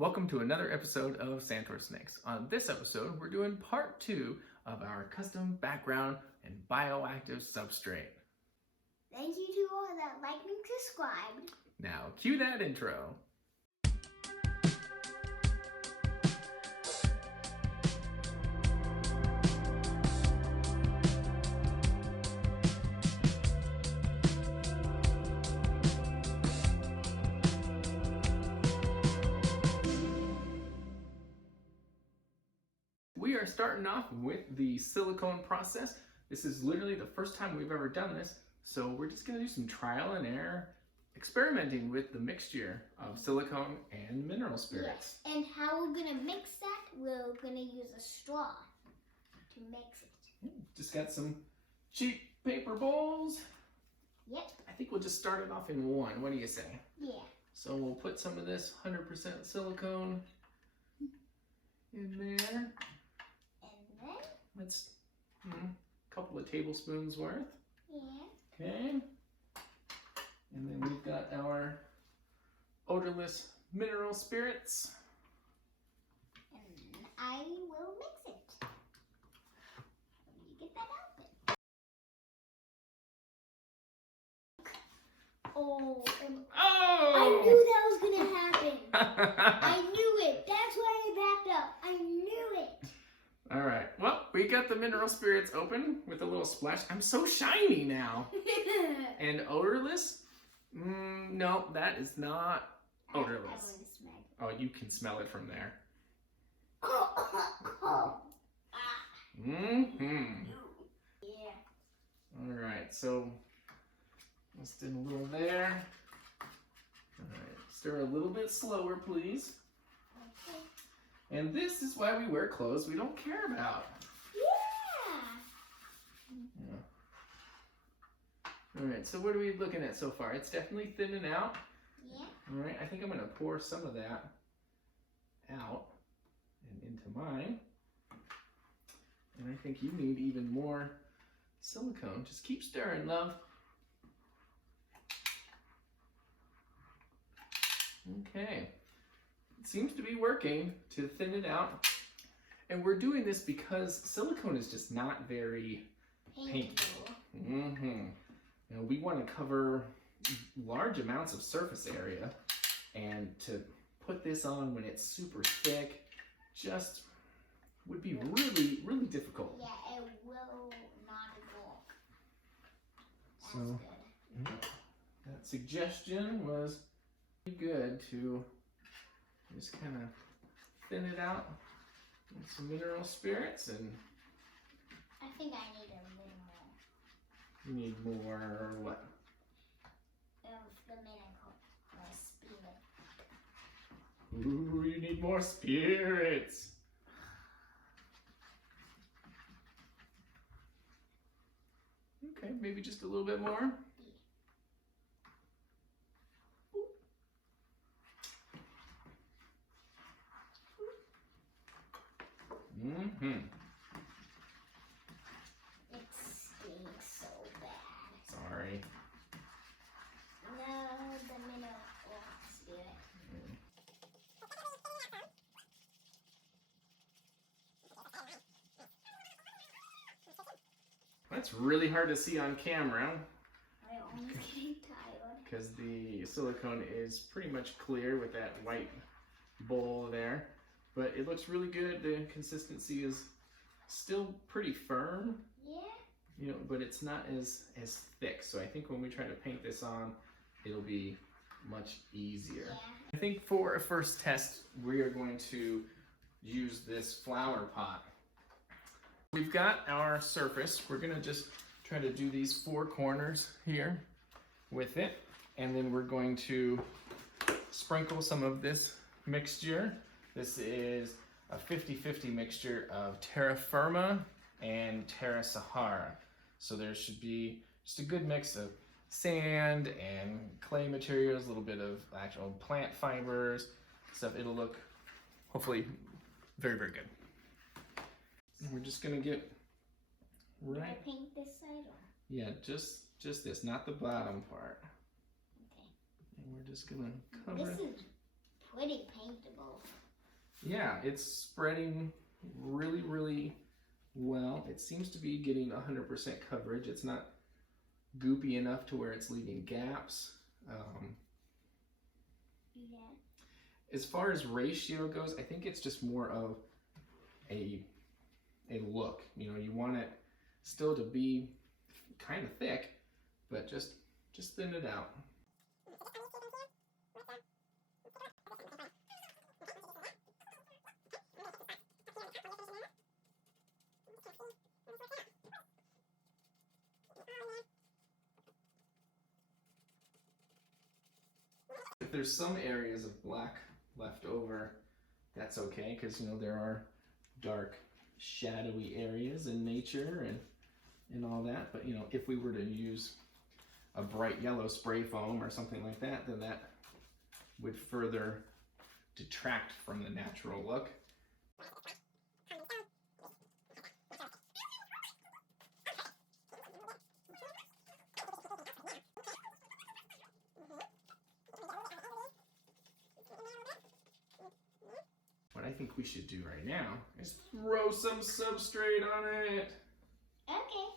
Welcome to another episode of SantorSnakes. On this episode, we're doing part 2 of our custom background and bioactive substrate. Thank you to all that liked and subscribed. Now, cue that intro. We are starting off with the silicone process. This is literally the first time we've ever done this, so we're just going to do some trial and error experimenting with the mixture of silicone and mineral spirits. Yes, and how we're going to mix that, we're going to use a straw to mix it. Just got some cheap paper bowls. Yep. I think we'll just start it off in one. What do you say? Yeah. So we'll put some of this 100% silicone in there. And then? That's a couple of tablespoons worth. Yeah. Okay. And then we've got our odorless mineral spirits. And I will mix it. You get that out there. Oh! I knew that was going to happen. I knew it. That's why I backed up. I knew it. All right. Well, we got the mineral spirits open with a little splash. I'm so shiny now. And odorless? No, that is not odorless. Oh, you can smell it from there. Yeah. All right. So let's do a little there. All right. Stir a little bit slower, please. Okay. And this is why we wear clothes we don't care about. Yeah. All right, so what are we looking at so far? It's definitely thinning out. Yeah. All right, I think I'm going to pour some of that out and into mine. And I think you need even more silicone. Just keep stirring, love. Okay. It seems to be working to thin it out. And we're doing this because silicone is just not very paintable. You know, we want to cover large amounts of surface area, and to put this on when it's super thick just would be really, really difficult. Yeah, it will not work. That's So, good. That suggestion was pretty good to just kind of thin it out with some mineral spirits, and I think I need a little more you need more what? of the mineral spirit. Ooh, you need more spirits. Okay, maybe just a little bit more. It stinks so bad. Sorry. No, the mineral spirit. That's really hard to see on camera I'm almost getting tired. because the silicone is pretty much clear with that white bowl there. But it looks really good. The consistency is still pretty firm. Yeah. You know, but it's not as thick. So I think when we try to paint this on, it'll be much easier. Yeah. I think for a first test, we are going to use this flower pot. We've got our surface. We're gonna just try to do these 4 corners here with it. And then we're going to sprinkle some of this mixture. This is a 50-50 mixture of terra firma and terra sahara. So there should be just a good mix of sand and clay materials, a little bit of actual plant fibers, stuff. It'll look hopefully very, very good. And we're just gonna get Did I right. paint this side or? Yeah, just this, not the bottom part. Okay. And we're just gonna cover This it. is pretty paintable. Yeah, it's spreading really, really well. It seems to be getting 100% coverage. It's not goopy enough to where it's leaving gaps. Yeah. As far as ratio goes, I think it's just more of a look. You know, you want it still to be kind of thick, but just thin it out. If there's some areas of black left over, that's okay, because you know there are dark, shadowy areas in nature and all that. But you know, if we were to use a bright yellow spray foam or something like that, then that would further detract from the natural look. What I think we should do right now is throw some substrate on it. Okay.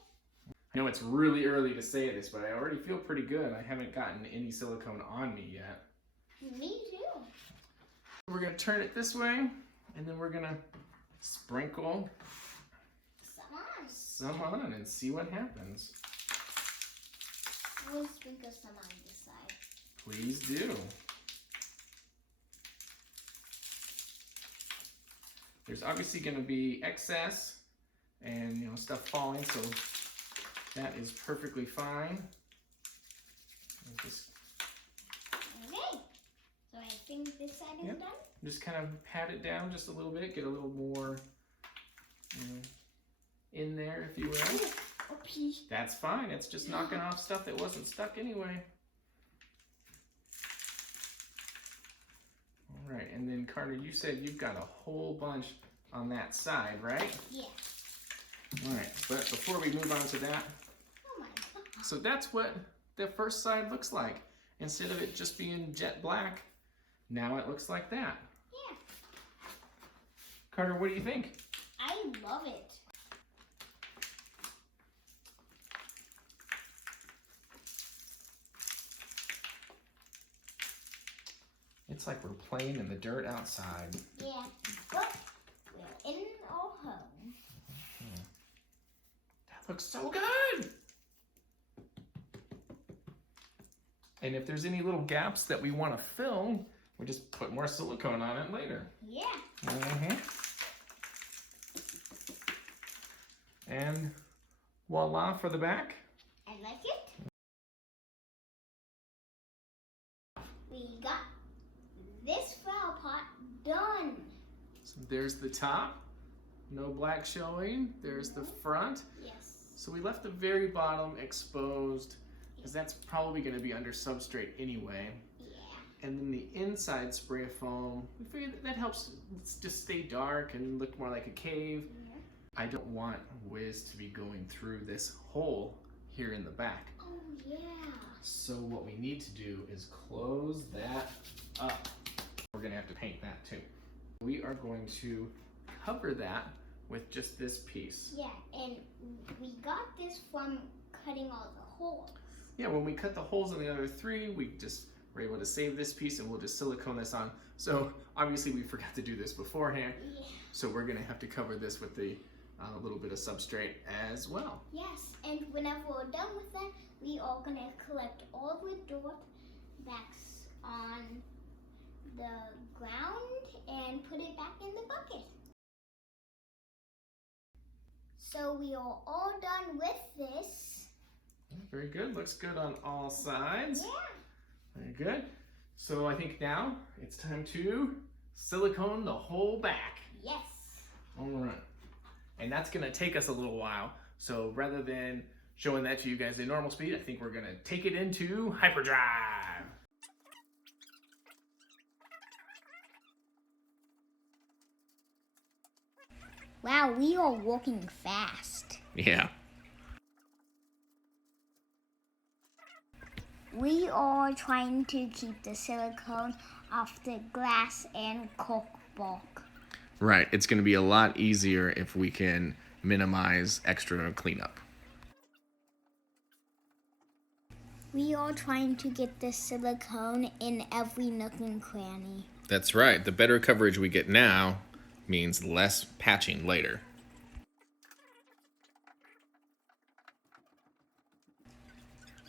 I know it's really early to say this, but I already feel pretty good. I haven't gotten any silicone on me yet. Me too. We're gonna turn it this way, and then we're gonna sprinkle some on and see what happens. We'll sprinkle some on this side. Please do. There's obviously going to be excess and you know stuff falling, so that is perfectly fine. Okay, so I think this side is done. Just kind of pat it down just a little bit, get a little more in there, if you will. Okay. That's fine. It's just knocking off stuff that wasn't stuck anyway. All right, and then Carter, you said you've got a whole bunch on that side, right? Yeah. All right, but before we move on to that, Oh my God. so that's what the first side looks like. Instead of it just being jet black, now it looks like that. Yeah. Carter, what do you think? I love it. It's like we're playing in the dirt outside. Yeah, but we're in our home. That looks so good! And if there's any little gaps that we want to fill, we just put more silicone on it later. Yeah. And voila for the back. I like it. We got this flower pot done. So there's the top, no black showing. There's the front. Yes. So we left the very bottom exposed, because that's probably going to be under substrate anyway. Yeah. And then the inside spray foam, we figured that helps just stay dark and look more like a cave. Yeah. I don't want Wiz to be going through this hole here in the back. Oh yeah. So what we need to do is close that up. We're gonna have to paint that too. We are going to cover that with just this piece. Yeah, and we got this from cutting all the holes. Yeah, when we cut the holes in the other three, we just were able to save this piece and we'll just silicone this on. So obviously we forgot to do this beforehand. Yeah. So we're gonna have to cover this with the little bit of substrate as well. Yes, and whenever we're done with that, we are gonna collect all the dirt that's on the ground and put it back in the bucket. So we are all done with this. Very good, looks good on all sides. Yeah. Very good. So I think now it's time to silicone the whole back. Yes. All right. And that's gonna take us a little while. So rather than showing that to you guys at normal speed, I think we're gonna take it into hyperdrive. Wow, we are walking fast. Yeah. We are trying to keep the silicone of the glass and Corkbark. Right, it's going to be a lot easier if we can minimize extra cleanup. We are trying to get the silicone in every nook and cranny. That's right, the better coverage we get now means less patching later.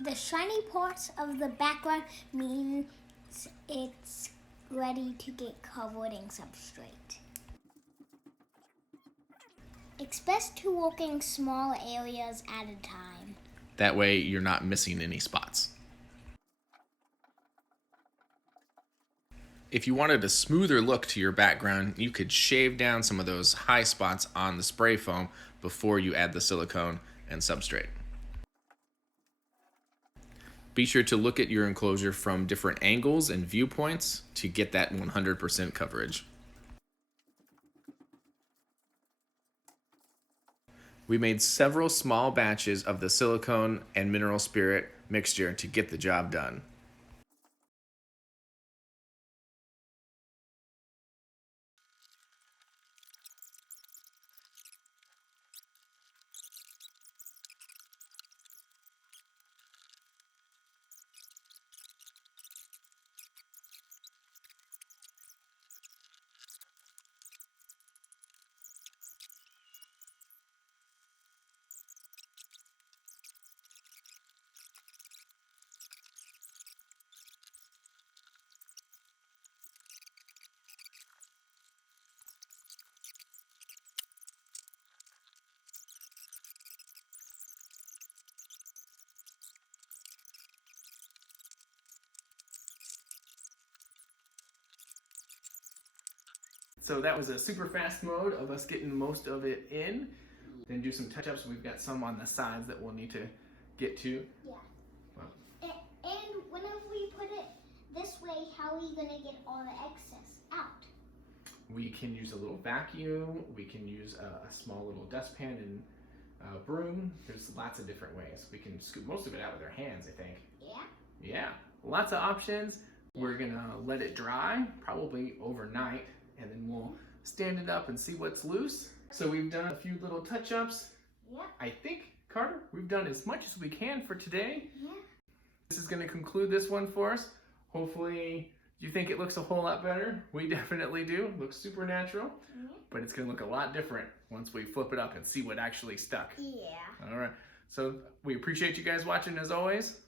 The shiny parts of the background means it's ready to get covered in substrate. It's best to work in small areas at a time. That way you're not missing any spots. If you wanted a smoother look to your background, you could shave down some of those high spots on the spray foam before you add the silicone and substrate. Be sure to look at your enclosure from different angles and viewpoints to get that 100% coverage. We made several small batches of the silicone and mineral spirit mixture to get the job done. So that was a super fast mode of us getting most of it in. Then do some touch-ups. We've got some on the sides that we'll need to get to. Yeah. Wow. And whenever we put it this way, how are we going to get all the excess out? We can use a little vacuum. We can use a small little dustpan and broom. There's lots of different ways. We can scoop most of it out with our hands, I think. Yeah. Yeah, lots of options. We're gonna let it dry, probably overnight, and then we'll stand it up and see what's loose. So we've done a few little touch-ups. Yeah. I think, Carter, we've done as much as we can for today. Yeah. This is gonna conclude this one for us. Hopefully you think it looks a whole lot better. We definitely do. It looks super natural, but it's gonna look a lot different once we flip it up and see what actually stuck. Yeah. All right, so we appreciate you guys watching as always.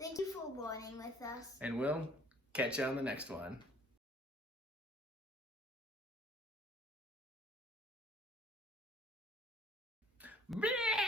Thank you for learning with us. And we'll catch you on the next one. Bleh!